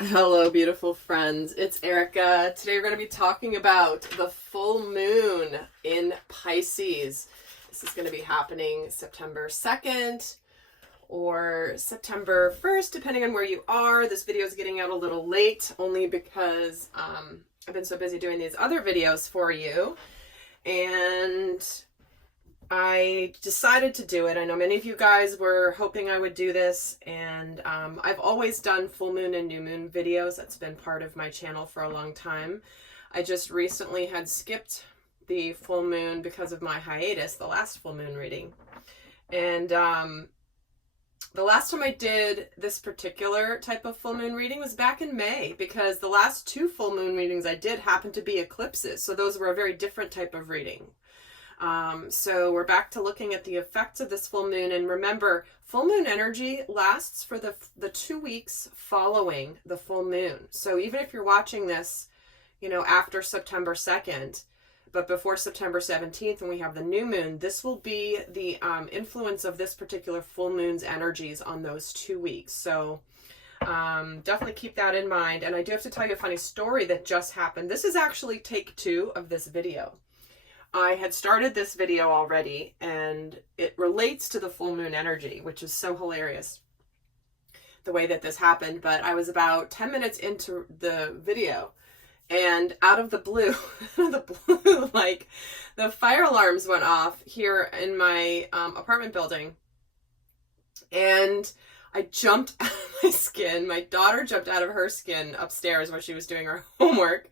Hello, beautiful friends. It's Erika. Today we're going to be talking about the full moon in Pisces. This is going to be happening September 2nd or September 1st, depending on where you are. This video is getting out a little late only because I've been so busy doing these other videos for you. And I decided to do it. I know many of you guys were hoping I would do this, and I've always done full moon and new moon videos. That's been part of my channel for a long time. I just recently had skipped the full moon because of my hiatus, the last full moon reading. And the last time I did this particular type of full moon reading was back in May, because the last two full moon readings I did happened to be eclipses. So those were a very different type of reading. So we're back to looking at the effects of this full moon. And remember, full moon energy lasts for the 2 weeks following the full moon. So even if you're watching this, after September 2nd, but before September 17th, when we have the new moon, this will be the influence of this particular full moon's energies on those 2 weeks. So definitely keep that in mind. And I do have to tell you a funny story that just happened. This is actually take 2 of this video. I had started this video already, and it relates to the full moon energy, which is so hilarious the way that this happened. But I was about 10 minutes into the video, and out of the blue, like the fire alarms went off here in my apartment building, and I jumped out of my skin. My daughter jumped out of her skin upstairs while she was doing her homework.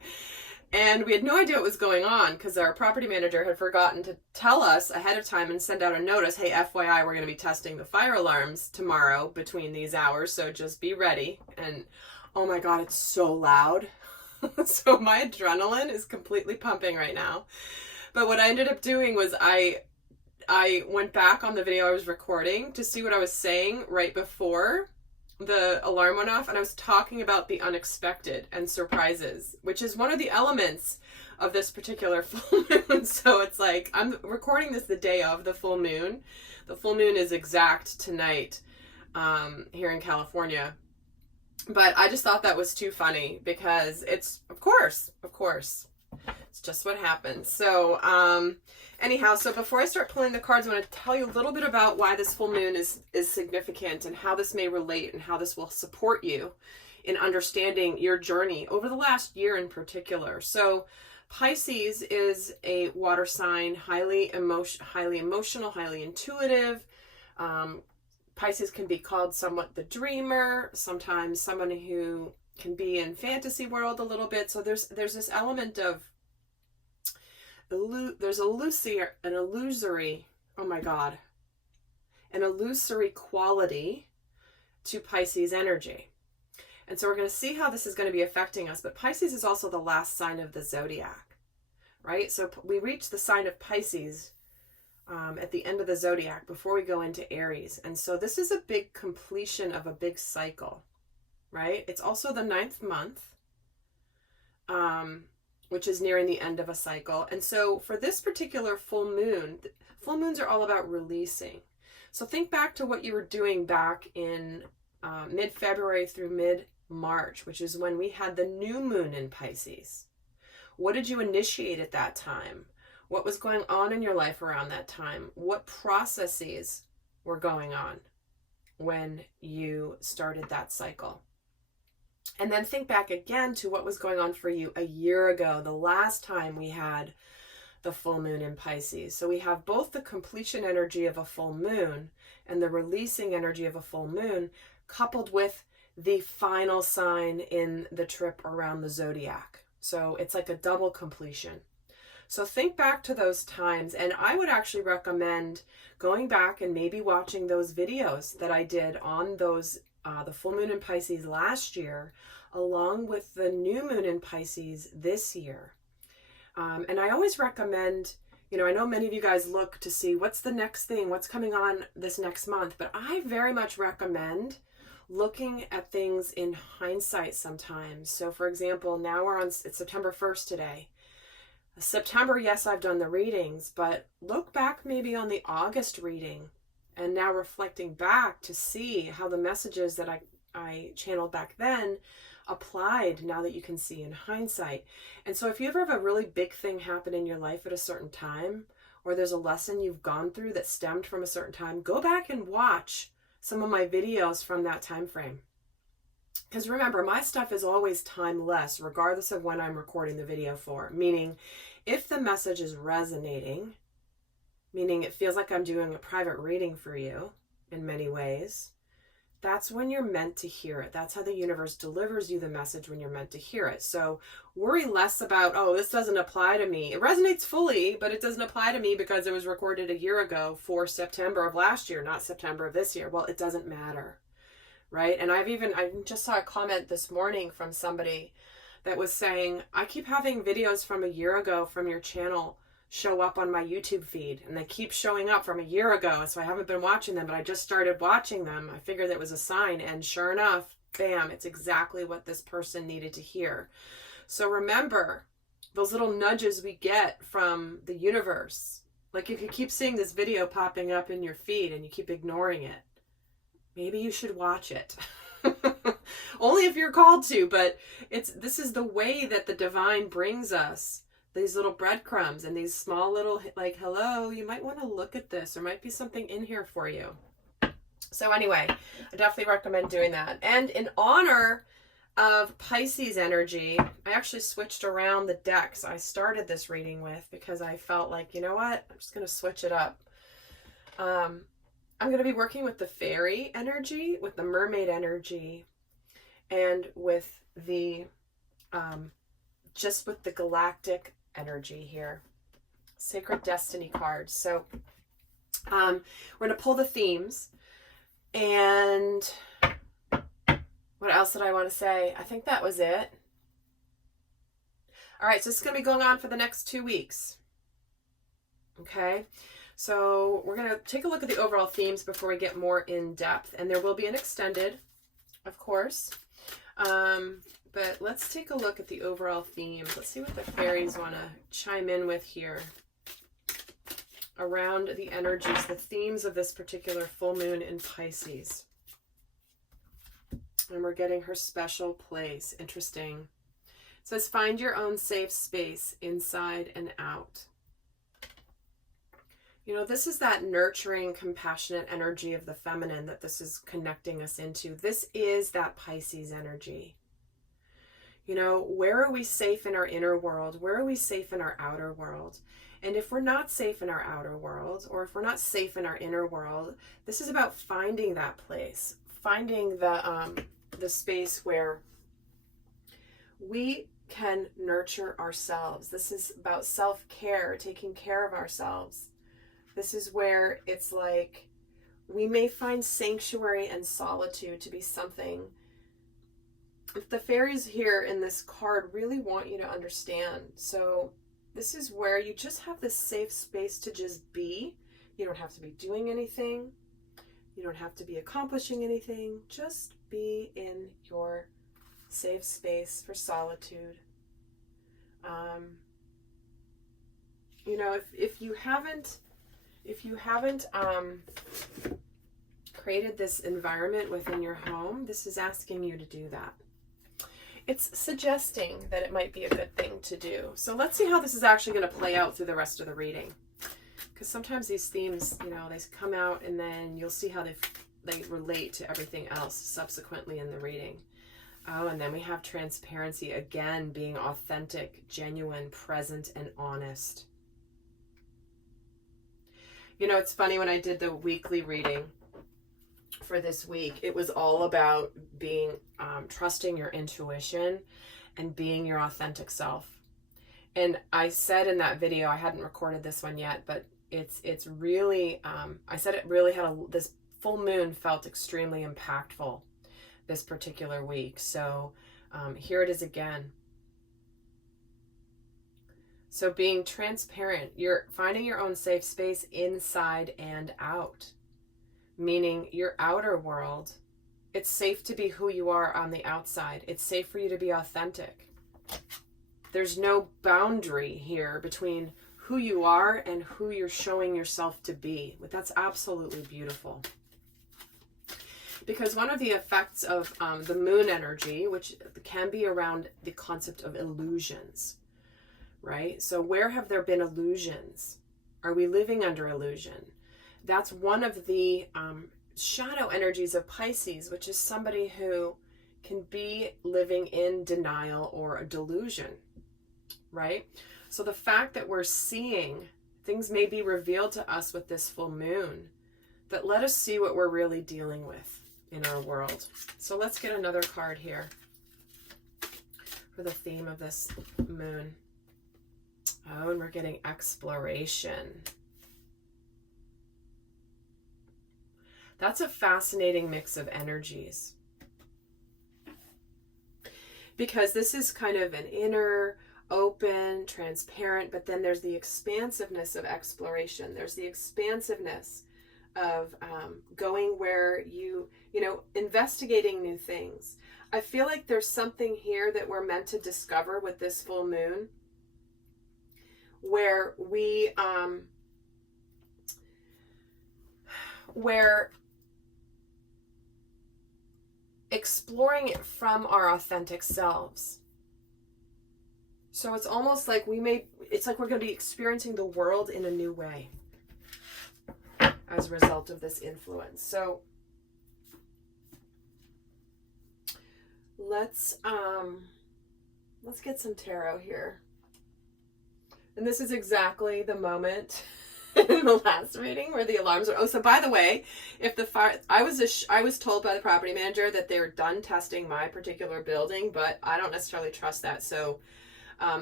And we had no idea what was going on because our property manager had forgotten to tell us ahead of time and send out a notice, hey, FYI, we're going to be testing the fire alarms tomorrow between these hours, so just be ready. And oh my God, it's so loud. So my adrenaline is completely pumping right now. But what I ended up doing was I went back on the video I was recording to see what I was saying right before the alarm went off, and I was talking about the unexpected and surprises, which is one of the elements of this particular full moon. So it's like, I'm recording this the day of the full moon. The full moon is exact tonight here in California. But I just thought that was too funny because it's, of course, it's just what happens. So anyhow, so before I start pulling the cards, I want to tell you a little bit about why this full moon is significant and how this may relate and how this will support you in understanding your journey over the last year in particular. So Pisces is a water sign, highly emotional, highly intuitive. Pisces can be called somewhat the dreamer, sometimes someone who can be in fantasy world a little bit. So there's this element of there's an illusory quality to Pisces energy. And so we're going to see how this is going to be affecting us. But Pisces is also the last sign of the zodiac, right? So we reach the sign of Pisces at the end of the zodiac before we go into Aries. And so this is a big completion of a big cycle, right? It's also the 9th month, which is nearing the end of a cycle. And so for this particular full moons are all about releasing. So think back to what you were doing back in mid-February through mid-March, which is when we had the new moon in Pisces. What did you initiate at that time? What was going on in your life around that time? What processes were going on when you started that cycle? And then think back again to what was going on for you a year ago, the last time we had the full moon in Pisces. So we have both the completion energy of a full moon and the releasing energy of a full moon, coupled with the final sign in the trip around the zodiac. So it's like a double completion. So think back to those times, and I would actually recommend going back and maybe watching those videos that I did on those the full moon in Pisces last year, along with the new moon in Pisces this year. And I always recommend, I know many of you guys look to see what's the next thing, what's coming on this next month, but I very much recommend looking at things in hindsight sometimes. So for example, now it's September 1st today. September, yes, I've done the readings, but look back maybe on the August reading and now reflecting back to see how the messages that I channeled back then applied now that you can see in hindsight. And so if you ever have a really big thing happen in your life at a certain time, or there's a lesson you've gone through that stemmed from a certain time, go back and watch some of my videos from that time frame. Because remember, my stuff is always timeless, regardless of when I'm recording the video for. Meaning, if the message is resonating, meaning it feels like I'm doing a private reading for you in many ways, that's when you're meant to hear it. That's how the universe delivers you the message when you're meant to hear it. So worry less about, oh, this doesn't apply to me. It resonates fully, but it doesn't apply to me because it was recorded a year ago for September of last year, not September of this year. Well, it doesn't matter, right? And I just saw a comment this morning from somebody that was saying, I keep having videos from a year ago from your channel show up on my YouTube feed, and they keep showing up from a year ago, so I haven't been watching them, but I just started watching them. I figured it was a sign, and sure enough, bam, it's exactly what this person needed to hear. So remember, those little nudges we get from the universe, like if you keep seeing this video popping up in your feed and you keep ignoring it, maybe you should watch it. Only if you're called to, but this is the way that the divine brings us these little breadcrumbs and these small little, like, hello, you might want to look at this. There might be something in here for you. So anyway, I definitely recommend doing that. And in honor of Pisces energy, I actually switched around the decks I started this reading with because I felt like, you know what, I'm just going to switch it up. I'm going to be working with the fairy energy, with the mermaid energy, and with the, just with the galactic energy here. Sacred Destiny cards. So we're going to pull the themes. And what else did I want to say? I think that was it. All right, so it's going to be going on for the next 2 weeks. Okay, so we're going to take a look at the overall themes before we get more in depth. And there will be an extended, of course. But let's take a look at the overall themes. Let's see what the fairies want to chime in with here around the energies, the themes of this particular full moon in Pisces. And we're getting her special place. Interesting. It says, find your own safe space inside and out. You know, this is that nurturing, compassionate energy of the feminine that this is connecting us into. This is that Pisces energy. You know, where are we safe in our inner world? Where are we safe in our outer world? And if we're not safe in our outer world, or if we're not safe in our inner world, this is about finding that place, finding the space where we can nurture ourselves. This is about self-care, taking care of ourselves. This is where it's like we may find sanctuary and solitude to be something. If the fairies here in this card really want you to understand. So this is where you just have this safe space to just be. You don't have to be doing anything. You don't have to be accomplishing anything. Just be in your safe space for solitude. You know, if you haven't created this environment within your home, this is asking you to do that. It's suggesting that it might be a good thing to do. So let's see how this is actually going to play out through the rest of the reading. Because sometimes these themes, you know, they come out and then you'll see how they relate to everything else subsequently in the reading. Oh, and then we have transparency, again, being authentic, genuine, present, and honest. You know, it's funny, when I did the weekly reading for this week, it was all about being, trusting your intuition and being your authentic self. And I said in that video, I hadn't recorded this one yet, but it's really, I said it really had this full moon felt extremely impactful this particular week. So here it is again. So being transparent, you're finding your own safe space inside and out, meaning your outer world. It's safe to be who you are on the outside. It's safe for you to be authentic. There's no boundary here between who you are and who you're showing yourself to be. But that's absolutely beautiful. Because one of the effects of the moon energy, which can be around the concept of illusions, right? So where have there been illusions? Are we living under illusion? That's one of the shadow energies of Pisces, which is somebody who can be living in denial or a delusion, right? So the fact that we're seeing things may be revealed to us with this full moon that let us see what we're really dealing with in our world. So let's get another card here for the theme of this moon. Oh, and we're getting exploration. That's a fascinating mix of energies. Because this is kind of an inner, open, transparent, but then there's the expansiveness of exploration. There's the expansiveness of going where you know, investigating new things. I feel like there's something here that we're meant to discover with this full moon, where we, where exploring it from our authentic selves. So it's almost like it's like we're going to be experiencing the world in a new way as a result of this influence. So let's get some tarot here. And this is exactly the moment in the last reading where the alarms are. Oh, so by the way, if the fire, I was told by the property manager that they were done testing my particular building, but I don't necessarily trust that. So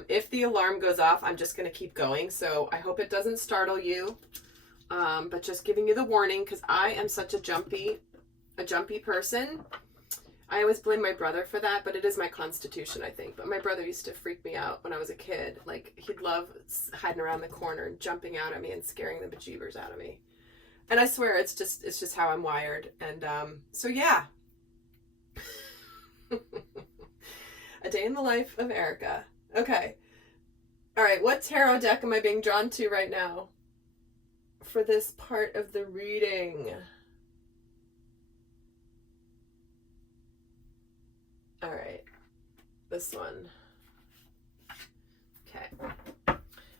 if the alarm goes off, I'm just going to keep going. So I hope it doesn't startle you. But just giving you the warning, because I am such a jumpy person. I always blame my brother for that, but it is my constitution, I think. But my brother used to freak me out when I was a kid. Like, he'd love hiding around the corner and jumping out at me and scaring the bejeebers out of me. And I swear, it's just how I'm wired. And so yeah. A day in the life of Erika. Okay. All right, what tarot deck am I being drawn to right now for this part of the reading? All right, this one. Okay,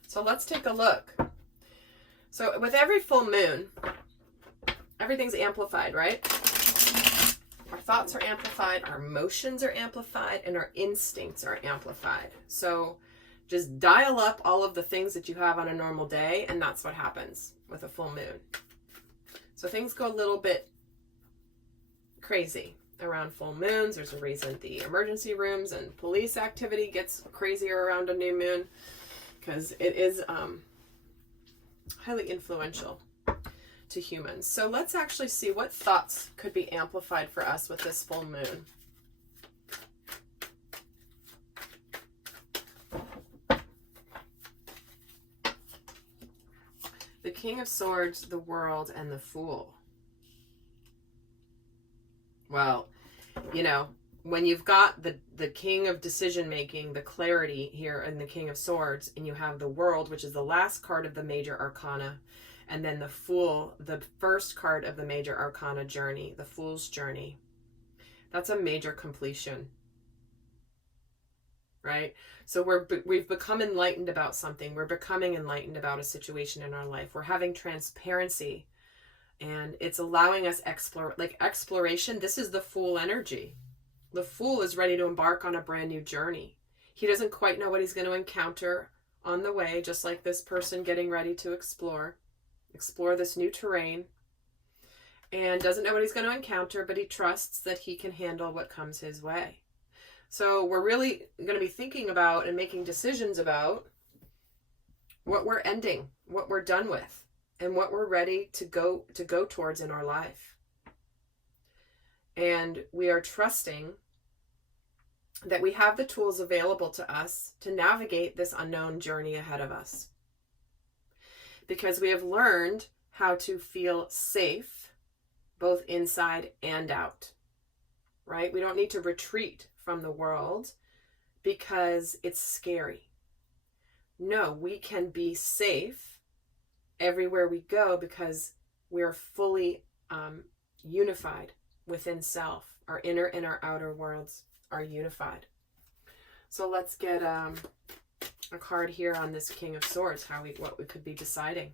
so let's take a look. So with every full moon, everything's amplified, right? Our thoughts are amplified, our emotions are amplified, and our instincts are amplified. So just dial up all of the things that you have on a normal day, and that's what happens with a full moon. So things go a little bit crazy around full moons. There's a reason the emergency rooms and police activity gets crazier around a new moon, because it is highly influential to humans. So let's actually see what thoughts could be amplified for us with this full moon. The King of Swords, the World, and the Fool. Well, you know, when you've got the King of Decision Making, the clarity here in the King of Swords, and you have the World, which is the last card of the major arcana, and then the Fool, the first card of the major arcana journey, the Fool's journey. That's a major completion, right? So we've become enlightened about something. We're becoming enlightened about a situation in our life. We're having transparency, and it's allowing us exploration. This is the Fool energy. The Fool is ready to embark on a brand new journey. He doesn't quite know what he's going to encounter on the way, just like this person getting ready to explore this new terrain, and doesn't know what he's going to encounter, but he trusts that he can handle what comes his way. So we're really going to be thinking about and making decisions about what we're ending, what we're done with, and what we're ready to go towards in our life. And we are trusting that we have the tools available to us to navigate this unknown journey ahead of us. Because we have learned how to feel safe, both inside and out, right? We don't need to retreat from the world because it's scary. No, we can be safe everywhere we go because we're fully unified within self. Our inner and our outer worlds are unified. So let's get a card here on this King of Swords, what we could be deciding.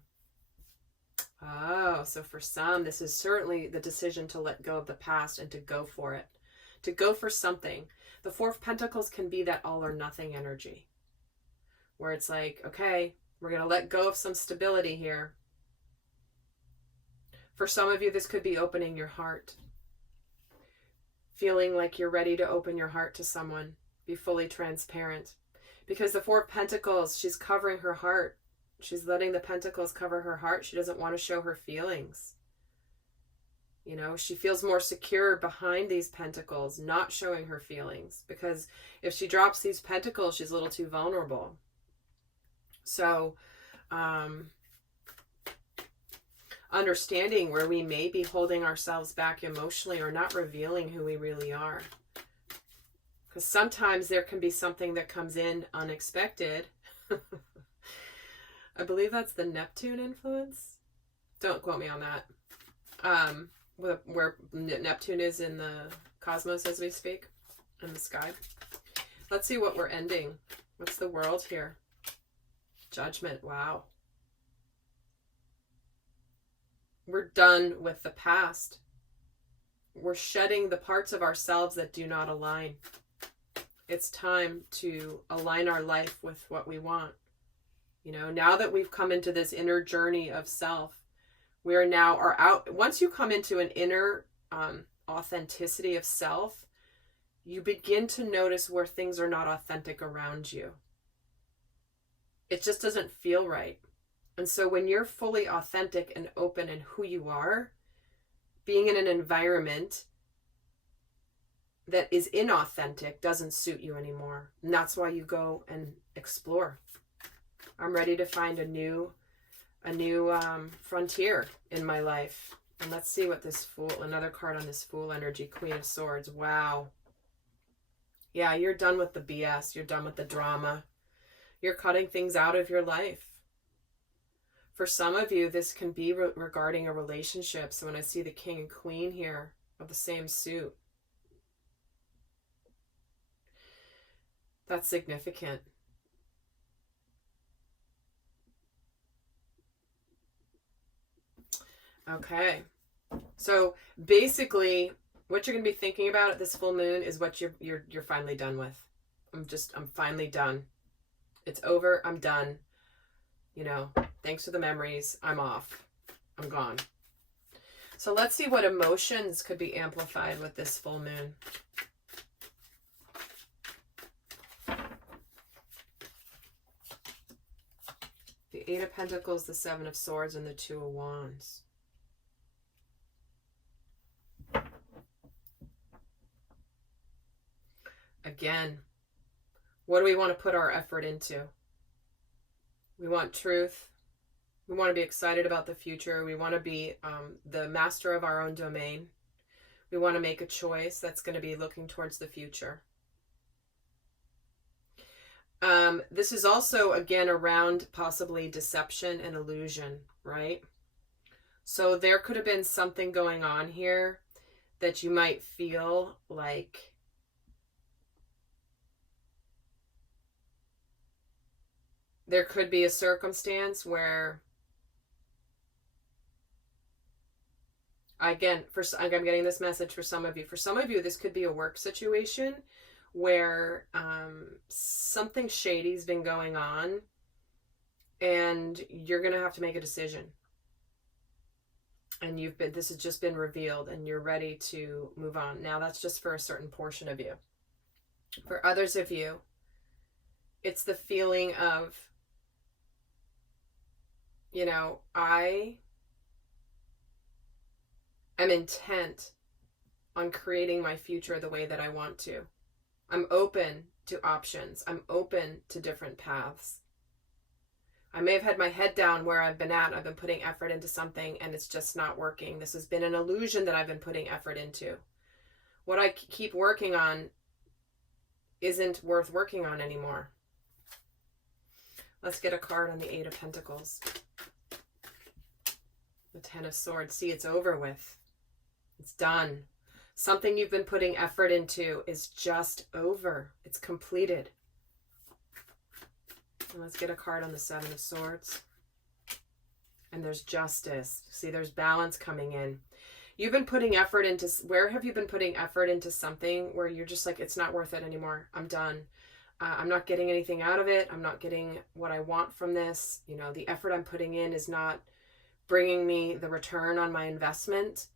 Oh, so for some, this is certainly the decision to let go of the past and to go for it, to go for something. The Four of Pentacles can be that all or nothing energy, where it's like, okay, we're going to let go of some stability here. For some of you, this could be opening your heart, feeling like you're ready to open your heart to someone, be fully transparent. Because the Four of Pentacles, she's covering her heart. She's letting the pentacles cover her heart. She doesn't want to show her feelings. You know, she feels more secure behind these pentacles, not showing her feelings. Because if she drops these pentacles, she's a little too vulnerable. So, understanding where we may be holding ourselves back emotionally or not revealing who we really are. Because sometimes there can be something that comes in unexpected. I believe that's the Neptune influence. Don't quote me on that. Where Neptune is in the cosmos as we speak, in the sky. Let's see what we're ending. What's the world here? Judgment. Wow. We're done with the past. We're shedding the parts of ourselves that do not align. It's time to align our life with what we want. You know, now that we've come into this inner journey of self, we are now out. Once you come into an inner authenticity of self, you begin to notice where things are not authentic around you. It just doesn't feel right. And so when you're fully authentic and open in who you are, being in an environment that is inauthentic doesn't suit you anymore. And that's why you go and explore. I'm ready to find a new frontier in my life. And let's see what this Fool, another card on this Fool energy, Queen of Swords. Wow. Yeah, you're done with the BS. You're done with the drama. You're cutting things out of your life. For some of you, this can be regarding a relationship. So when I see the King and Queen here of the same suit, that's significant. Okay. So basically, what you're going to be thinking about at this full moon is what you're finally done with. I'm finally done. It's over. I'm done. You know, thanks for the memories. I'm off. I'm gone. So let's see what emotions could be amplified with this full moon. The Eight of Pentacles, the Seven of Swords, and the Two of Wands. Again, what do we want to put our effort into? We want truth. We want to be excited about the future. We want to be the master of our own domain. We want to make a choice that's going to be looking towards the future. This is also, again, around possibly deception and illusion, right? So there could have been something going on here that you might feel like there could be a circumstance where, again, I'm getting this message for some of you. For some of you, this could be a work situation where something shady's been going on and you're going to have to make a decision. And this has just been revealed and you're ready to move on. Now that's just for a certain portion of you. For others of you, it's the feeling of, you know, I am intent on creating my future the way that I want to. I'm open to options. I'm open to different paths. I may have had my head down where I've been at. I've been putting effort into something and it's just not working. This has been an illusion that I've been putting effort into. What I keep working on isn't worth working on anymore. Let's get a card on the Eight of Pentacles. The Ten of Swords. See, it's over with. It's done. Something you've been putting effort into is just over. It's completed. And let's get a card on the Seven of Swords. And there's justice. See, there's balance coming in. You've been putting effort into, where have you been putting effort into something where you're just like, it's not worth it anymore. I'm done. I'm not getting anything out of it. I'm not getting what I want from this. You know, the effort I'm putting in is not bringing me the return on my investment.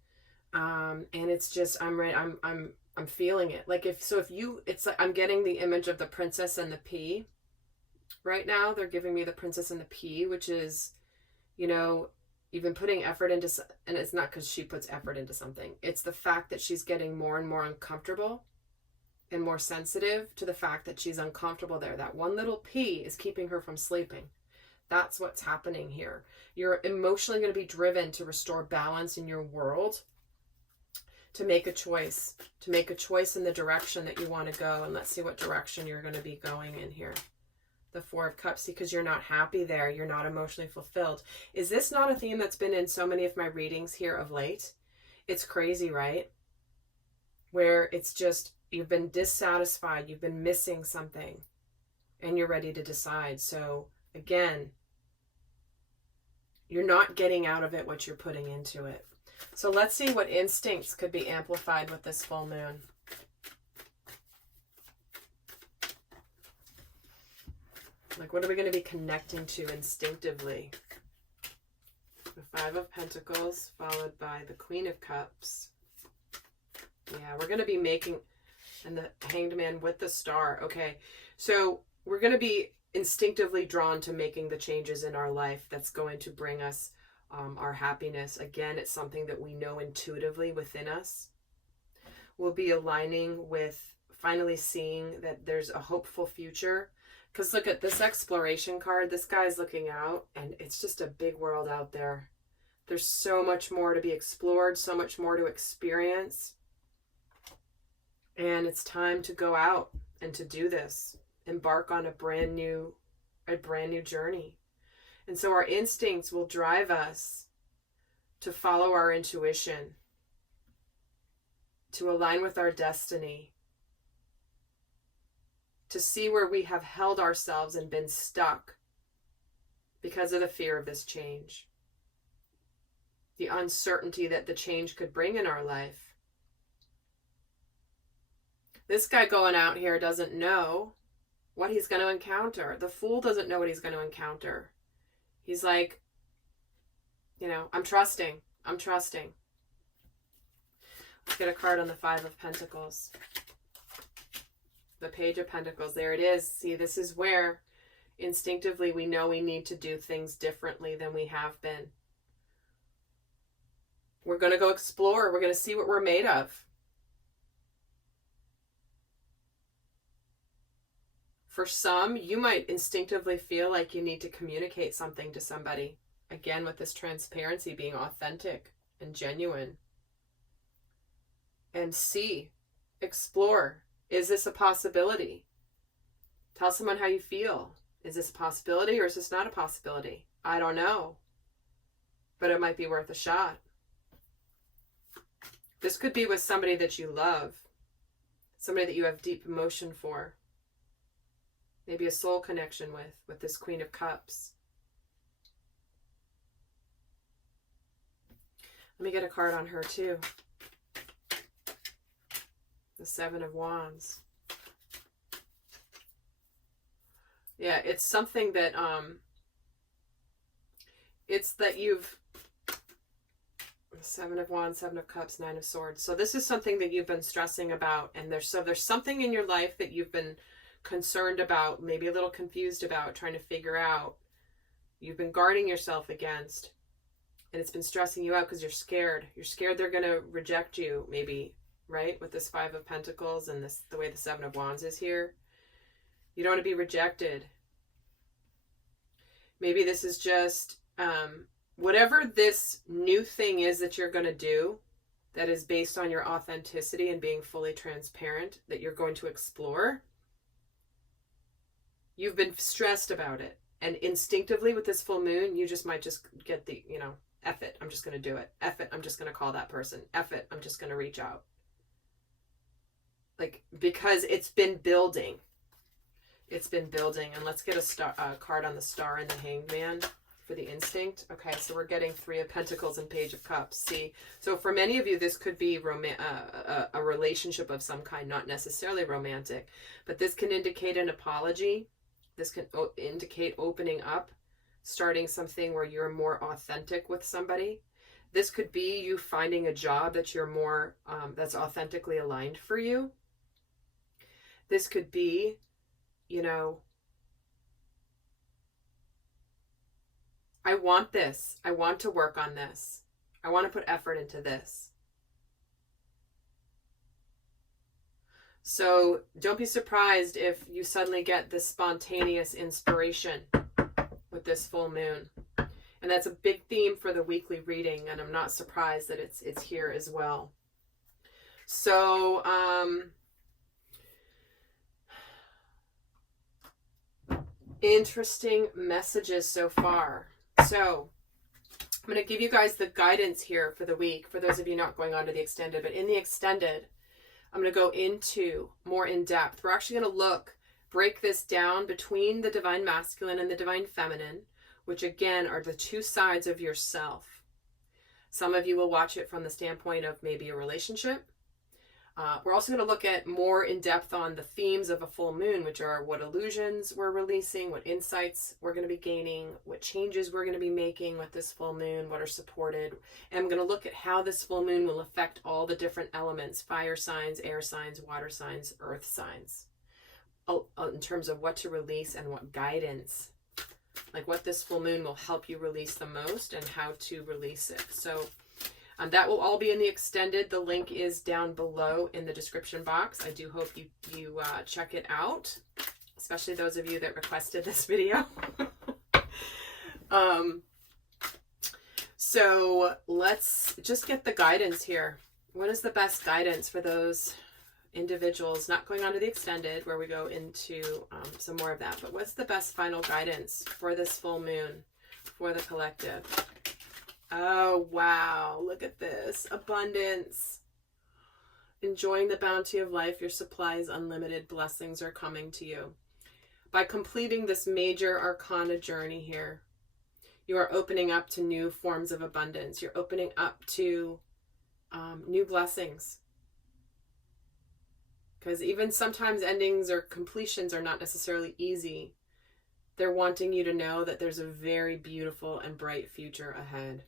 And it's just, I'm ready. I'm feeling it. Like if you, it's like, I'm getting the image of the princess and the pea right now. They're giving me the princess and the pea, which is, you know, you've been putting effort into, and it's not because she puts effort into something. It's the fact that she's getting more and more uncomfortable and more sensitive to the fact that she's uncomfortable there. That one little pea is keeping her from sleeping. That's what's happening here. You're emotionally going to be driven to restore balance in your world, to make a choice in the direction that you want to go. And let's see what direction you're going to be going in here. The Four of Cups, because you're not happy there. You're not emotionally fulfilled. Is this not a theme that's been in so many of my readings here of late? It's crazy, right? Where it's just, you've been dissatisfied. You've been missing something and you're ready to decide. So again, you're not getting out of it what you're putting into it. So let's see what instincts could be amplified with this full moon. Like, what are we going to be connecting to instinctively? The Five of Pentacles, followed by the Queen of Cups. Yeah, we're going to be making, and the Hanged Man with the Star. Okay, so we're going to be instinctively drawn to making the changes in our life that's going to bring us our happiness. Again, it's something that we know intuitively within us. We'll be aligning with finally seeing that there's a hopeful future. Because look at this exploration card. This guy's looking out, and it's just a big world out there. There's so much more to be explored, so much more to experience. And it's time to go out and to do this. Embark on a brand new journey. And so our instincts will drive us to follow our intuition, to align with our destiny, to see where we have held ourselves and been stuck because of the fear of this change, the uncertainty that the change could bring in our life. This guy going out here doesn't know what he's going to encounter. The Fool doesn't know what he's going to encounter. He's like, you know, I'm trusting. Let's get a card on the Five of Pentacles. The Page of Pentacles. There it is. See, this is where instinctively we know we need to do things differently than we have been. We're going to go explore. We're going to see what we're made of. For some, you might instinctively feel like you need to communicate something to somebody. Again, with this transparency, being authentic and genuine. And see, explore. Is this a possibility? Tell someone how you feel. Is this a possibility or is this not a possibility? I don't know. But it might be worth a shot. This could be with somebody that you love. Somebody that you have deep emotion for. Maybe a soul connection with this Queen of Cups. Let me get a card on her too. The Seven of Wands. Yeah, it's something that, it's that you've, Seven of Wands, Seven of Cups, Nine of Swords. So this is something that you've been stressing about, and there's something in your life that you've been concerned about, maybe a little confused about, trying to figure out. You've been guarding yourself against, and it's been stressing you out because you're scared. You're scared they're going to reject you, maybe, right? With this Five of Pentacles and this, the way the Seven of Wands is here. You don't want to be rejected. Maybe this is just, whatever this new thing is that you're going to do that is based on your authenticity and being fully transparent, that you're going to explore. You've been stressed about it. And instinctively with this full moon, you just might just get the, you know, F it, I'm just going to do it. F it, I'm just going to call that person. F it, I'm just going to reach out. like, because it's been building. It's been building. And let's get a card on the Star and the Hanged Man for the instinct. Okay, so we're getting Three of Pentacles and Page of Cups. See, so for many of you, this could be a relationship of some kind, not necessarily romantic, but this can indicate an apology. This can indicate opening up, starting something where you're more authentic with somebody. This could be you finding a job that you're more, that's authentically aligned for you. This could be, you know, I want this. I want to work on this. I want to put effort into this. So don't be surprised if you suddenly get this spontaneous inspiration with this full moon. And that's a big theme for the weekly reading, and I'm not surprised that it's here as well. So, interesting messages so far. So I'm going to give you guys the guidance here for the week, for those of you not going on to the extended. But in the extended, I'm going to go into more in depth. We're actually going to break this down between the divine masculine and the divine feminine, which again are the two sides of yourself. Some of you will watch it from the standpoint of maybe a relationship. We're also going to look at more in depth on the themes of a full moon, which are what illusions we're releasing, what insights we're going to be gaining, what changes we're going to be making with this full moon, what are supported. And I'm going to look at how this full moon will affect all the different elements: fire signs, air signs, water signs, earth signs, in terms of what to release and what guidance, like what this full moon will help you release the most and how to release it. So that will all be in the extended. The link is down below in the description box. I do hope you check it out, especially those of you that requested this video. So let's just get the guidance here. What is the best guidance for those individuals not going on to the extended, where we go into some more of that, but what's the best final guidance for this full moon for the collective? Oh, wow. Look at this. Abundance. Enjoying the bounty of life. Your supplies unlimited. Blessings are coming to you. By completing this major arcana journey here, you are opening up to new forms of abundance. You're opening up to new blessings. Because even sometimes endings or completions are not necessarily easy. They're wanting you to know that there's a very beautiful and bright future ahead.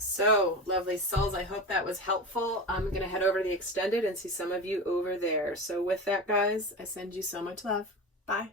So, lovely souls, I hope that was helpful. I'm going to head over to the extended and see some of you over there. So with that, guys, I send you so much love. Bye.